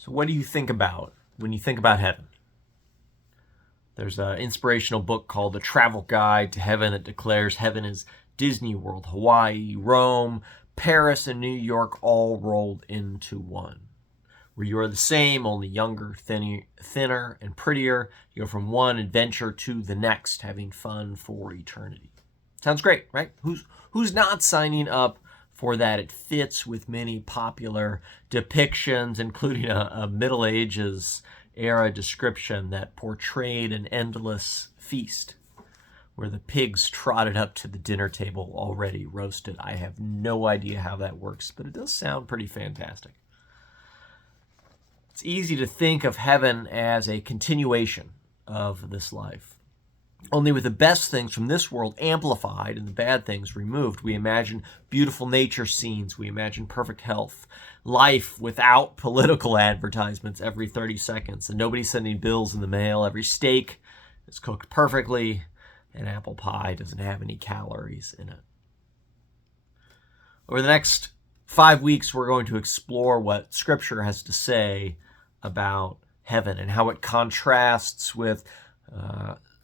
So what do you think about when you think about heaven? There's an inspirational book called The Travel Guide to Heaven that declares heaven is Disney World, Hawaii, Rome, Paris, and New York all rolled into one. Where you are the same, only younger, thinner, and prettier. You go from one adventure to the next, having fun for eternity. Sounds great, right? Who's not signing up for that? It fits with many popular depictions, including a Middle Ages era description that portrayed an endless feast where the pigs trotted up to the dinner table already roasted. I have no idea how that works, but it does sound pretty fantastic. It's easy to think of heaven as a continuation of this life. Only with the best things from this world amplified and the bad things removed. We imagine beautiful nature scenes. We imagine perfect health. Life without political advertisements every 30 seconds. And nobody sending bills in the mail. Every steak is cooked perfectly. And apple pie doesn't have any calories in it. Over the next 5 weeks, we're going to explore what Scripture has to say about heaven and how it contrasts with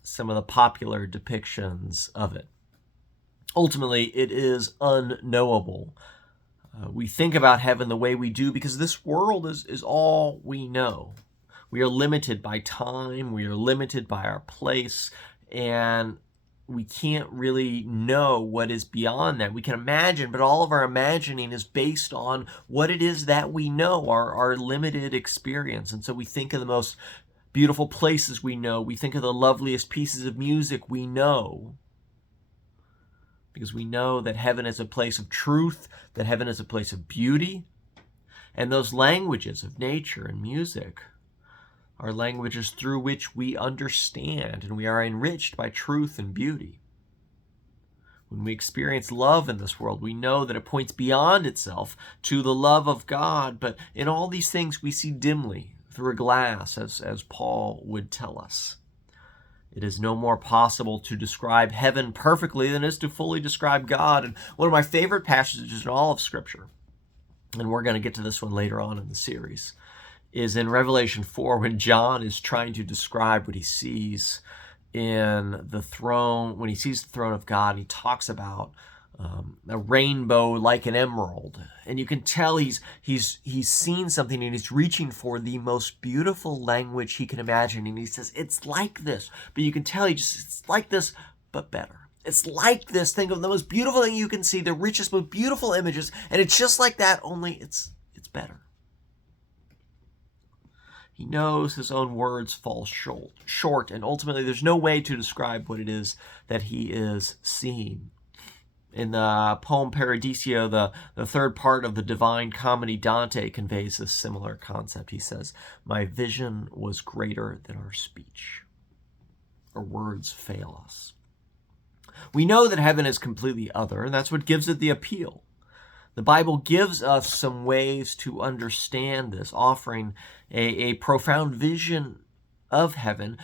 some of the popular depictions of it. Ultimately, it is unknowable. We think about heaven the way we do because this world is all we know. We are limited by time, we are limited by our place, and we can't really know what is beyond that. We can imagine, but all of our imagining is based on what it is that we know, our limited experience. And so we think of the most beautiful places we know. We think of the loveliest pieces of music we know. Because we know that heaven is a place of truth, that heaven is a place of beauty. And those languages of nature and music are languages through which we understand and we are enriched by truth and beauty. When we experience love in this world, we know that it points beyond itself to the love of God. But in all these things we see dimly through a glass, as Paul would tell us. It is no more possible to describe heaven perfectly than it is to fully describe God. And one of my favorite passages in all of Scripture, and we're going to get to this one later on in the series, is in Revelation 4 when John is trying to describe what he sees in the throne, when he sees the throne of God. He talks about a rainbow like an emerald, and you can tell he's seen something and he's reaching for the most beautiful language he can imagine, and he says it's like this, but you can tell it's like this but better. It's like this. Think of the most beautiful thing you can see, the richest, most beautiful images, and it's just like that, only it's better. He knows his own words fall short, and ultimately there's no way to describe what it is that he is seeing. In the poem Paradiso, the third part of the Divine Comedy, Dante conveys a similar concept. He says, "My vision was greater than our speech." Our words fail us. We know that heaven is completely other, and that's what gives it the appeal. The Bible gives us some ways to understand this, offering a profound vision of heaven,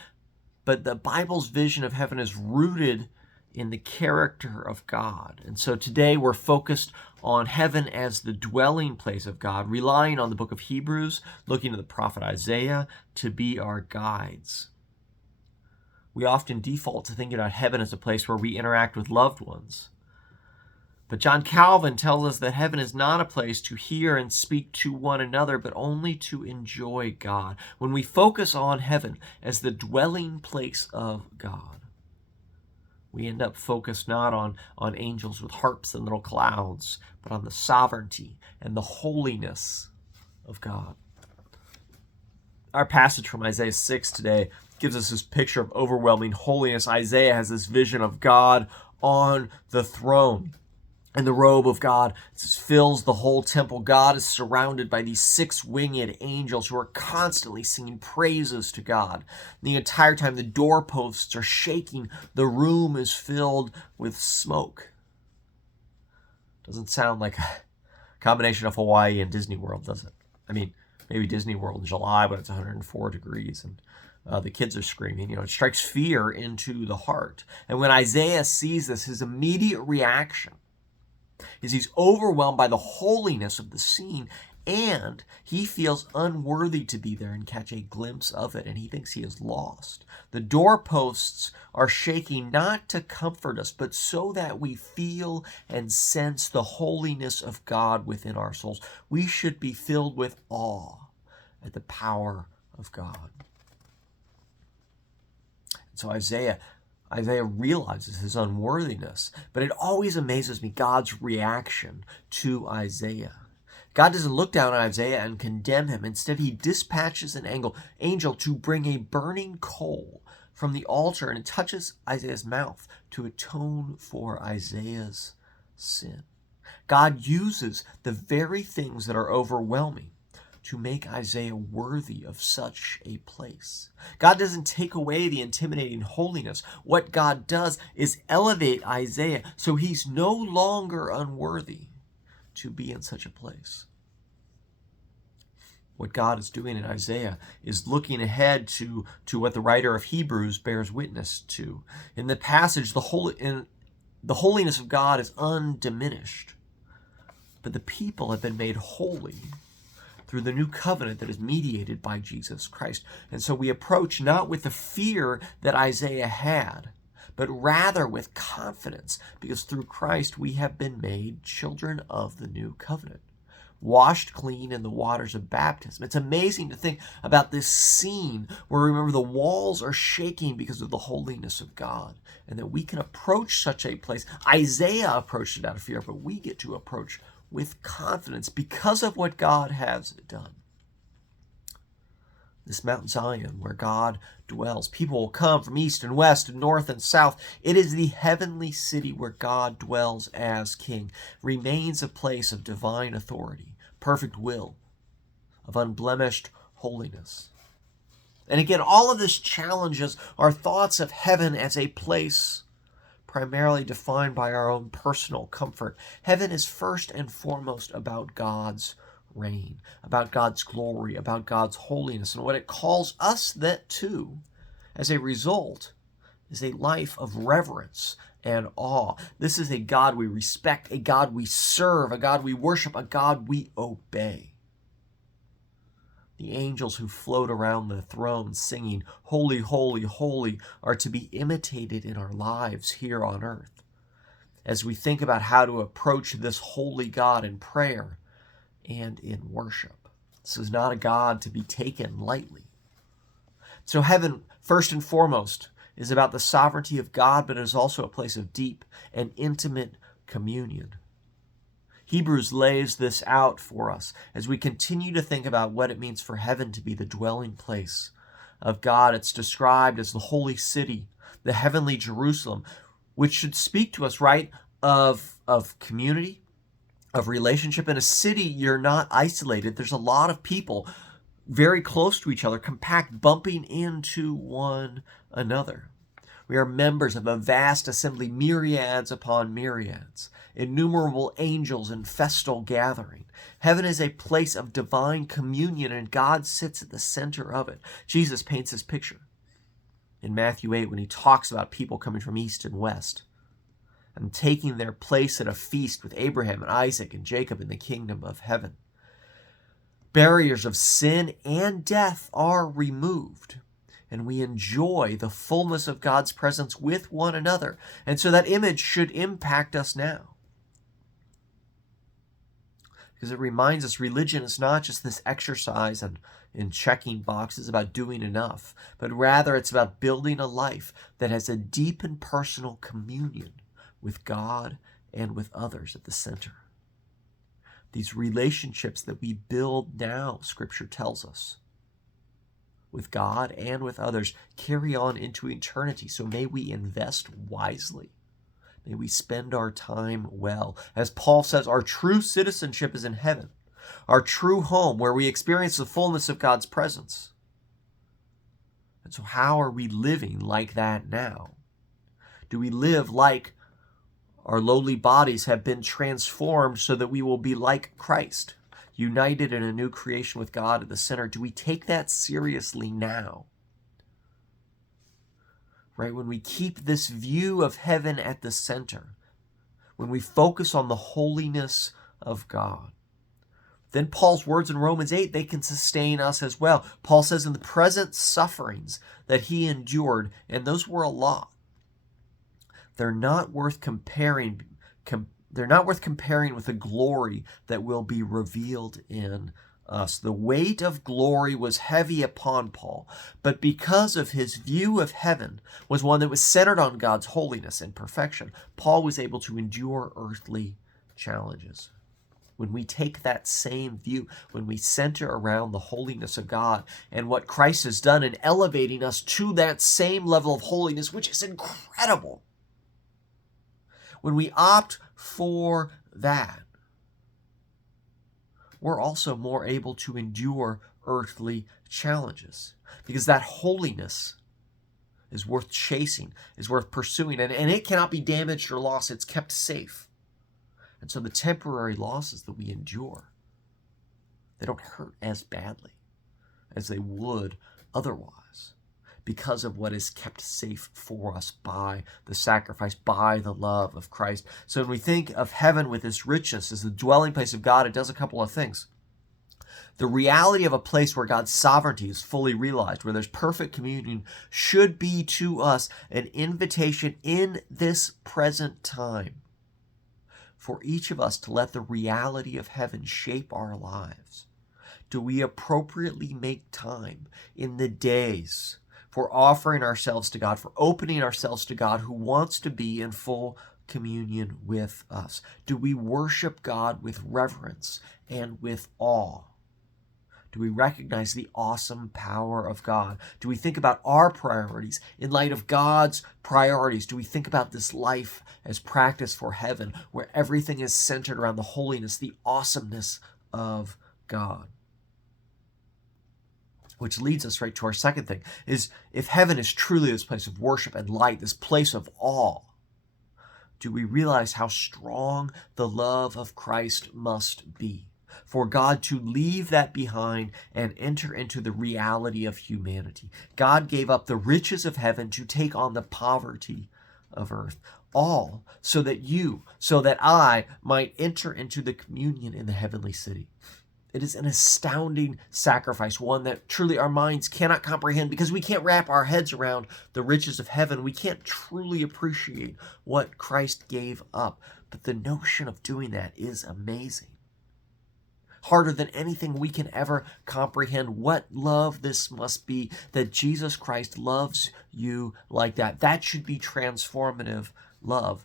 but the Bible's vision of heaven is rooted in the character of God. And so today we're focused on heaven as the dwelling place of God, relying on the book of Hebrews, looking to the prophet Isaiah to be our guides. We often default to thinking about heaven as a place where we interact with loved ones. But John Calvin tells us that heaven is not a place to hear and speak to one another, but only to enjoy God. When we focus on heaven as the dwelling place of God, we end up focused not on angels with harps and little clouds, but on the sovereignty and the holiness of God. Our passage from Isaiah 6 today gives us this picture of overwhelming holiness. Isaiah has this vision of God on the throne. And the robe of God fills the whole temple. God is surrounded by these 6 winged angels who are constantly singing praises to God. The entire time the doorposts are shaking, the room is filled with smoke. Doesn't sound like a combination of Hawaii and Disney World, does it? I mean, maybe Disney World in July, but it's 104 degrees and the kids are screaming. It strikes fear into the heart. And when Isaiah sees this, his immediate reaction is he's overwhelmed by the holiness of the scene and he feels unworthy to be there and catch a glimpse of it, and he thinks he is lost. The doorposts are shaking not to comfort us, but so that we feel and sense the holiness of God within our souls. We should be filled with awe at the power of God. So Isaiah realizes his unworthiness, but it always amazes me God's reaction to Isaiah. God doesn't look down on Isaiah and condemn him. Instead, he dispatches an angel to bring a burning coal from the altar, and it touches Isaiah's mouth to atone for Isaiah's sin. God uses the very things that are overwhelming to make Isaiah worthy of such a place. God doesn't take away the intimidating holiness. What God does is elevate Isaiah so he's no longer unworthy to be in such a place. What God is doing in Isaiah is looking ahead to what the writer of Hebrews bears witness to. In the passage, the holiness of God is undiminished, but the people have been made holy through the new covenant that is mediated by Jesus Christ. And so we approach not with the fear that Isaiah had, but rather with confidence, because through Christ we have been made children of the new covenant, washed clean in the waters of baptism. It's amazing to think about this scene where, remember, the walls are shaking because of the holiness of God, and that we can approach such a place. Isaiah approached it out of fear, but we get to approach with confidence because of what God has done. This Mount Zion, where God dwells, people will come from east and west and north and south. It is the heavenly city where God dwells as King, remains a place of divine authority, perfect will, of unblemished holiness. And again, all of this challenges our thoughts of heaven as a place primarily defined by our own personal comfort. Heaven is first and foremost about God's reign, about God's glory, about God's holiness. And what it calls us that to, as a result, is a life of reverence and awe. This is a God we respect, a God we serve, a God we worship, a God we obey. The angels who float around the throne singing, "Holy, holy, holy," are to be imitated in our lives here on earth, as we think about how to approach this holy God in prayer and in worship. This is not a God to be taken lightly. So heaven, first and foremost, is about the sovereignty of God, but it is also a place of deep and intimate communion. Hebrews lays this out for us as we continue to think about what it means for heaven to be the dwelling place of God. It's described as the holy city, the heavenly Jerusalem, which should speak to us, right, of community, of relationship. In a city, you're not isolated. There's a lot of people very close to each other, compact, bumping into one another. We are members of a vast assembly, myriads upon myriads, innumerable angels in festal gathering. Heaven is a place of divine communion, and God sits at the center of it. Jesus paints this picture in Matthew 8 when he talks about people coming from east and west and taking their place at a feast with Abraham and Isaac and Jacob in the kingdom of heaven. Barriers of sin and death are removed, and we enjoy the fullness of God's presence with one another. And so that image should impact us now, because it reminds us religion is not just this exercise in checking boxes about doing enough, but rather it's about building a life that has a deep and personal communion with God and with others at the center. These relationships that we build now, Scripture tells us, with God and with others, carry on into eternity. So may we invest wisely. May we spend our time well. As Paul says, our true citizenship is in heaven, our true home where we experience the fullness of God's presence. And so how are we living like that now? Do we live like our lowly bodies have been transformed so that we will be like Christ, united in a new creation with God at the center? Do we take that seriously now? Right? When we keep this view of heaven at the center, when we focus on the holiness of God, then Paul's words in Romans 8, they can sustain us as well. Paul says in the present sufferings that he endured, and those were a lot, they're not worth comparing with the glory that will be revealed in us. The weight of glory was heavy upon Paul, but because of his view of heaven was one that was centered on God's holiness and perfection, Paul was able to endure earthly challenges. When we take that same view, when we center around the holiness of God and what Christ has done in elevating us to that same level of holiness, which is incredible, when we opt for that, we're also more able to endure earthly challenges, because that holiness is worth chasing, is worth pursuing, and it cannot be damaged or lost. It's kept safe. And so the temporary losses that we endure, they don't hurt as badly as they would otherwise, because of what is kept safe for us by the sacrifice, by the love of Christ. So when we think of heaven with its richness as the dwelling place of God, it does a couple of things. The reality of a place where God's sovereignty is fully realized, where there's perfect communion, should be to us an invitation in this present time for each of us to let the reality of heaven shape our lives. Do we appropriately make time in the days for offering ourselves to God, for opening ourselves to God who wants to be in full communion with us? Do we worship God with reverence and with awe? Do we recognize the awesome power of God? Do we think about our priorities in light of God's priorities? Do we think about this life as practice for heaven, where everything is centered around the holiness, the awesomeness of God? Which leads us right to our second thing, is if heaven is truly this place of worship and light, this place of awe, do we realize how strong the love of Christ must be for God to leave that behind and enter into the reality of humanity? God gave up the riches of heaven to take on the poverty of earth, all so that I might enter into the communion in the heavenly city. It is an astounding sacrifice, one that truly our minds cannot comprehend, because we can't wrap our heads around the riches of heaven. We can't truly appreciate what Christ gave up. But the notion of doing that is amazing. Harder than anything we can ever comprehend. What love this must be, that Jesus Christ loves you like that. That should be transformative love.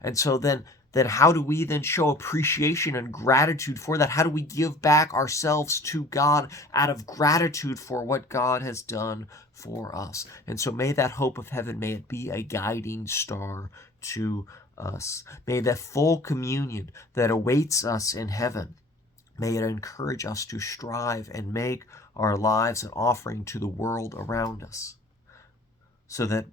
And so then how do we then show appreciation and gratitude for that? How do we give back ourselves to God out of gratitude for what God has done for us? And so may that hope of heaven, may it be a guiding star to us. May that full communion that awaits us in heaven, may it encourage us to strive and make our lives an offering to the world around us, so that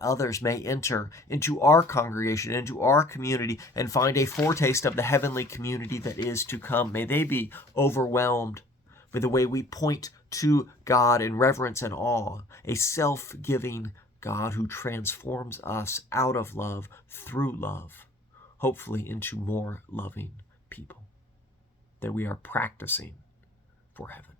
others may enter into our congregation, into our community, and find a foretaste of the heavenly community that is to come. May they be overwhelmed by the way we point to God in reverence and awe, a self-giving God who transforms us out of love, through love, hopefully into more loving people, that we are practicing for heaven.